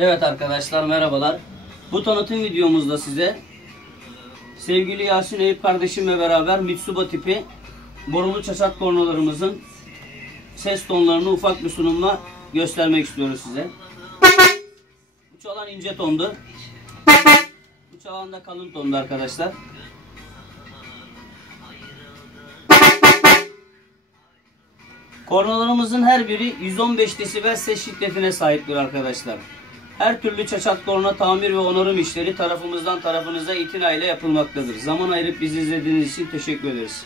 Evet arkadaşlar, merhabalar. Bu tanıtım videomuzda size sevgili Yasin Eyüp kardeşimle beraber Mitsuba tipi borulu çaçak kornalarımızın ses tonlarını ufak bir sunumla göstermek istiyoruz size. Bu çalan ince tondu. Bu çalan da kalın tondu arkadaşlar. Kornalarımızın her biri 115 desibel ses şiddetine sahiptir arkadaşlar. Her türlü çaçak korna tamir ve onarım işleri tarafımızdan tarafınıza itinayla yapılmaktadır. Zaman ayırıp bizi izlediğiniz için teşekkür ederiz.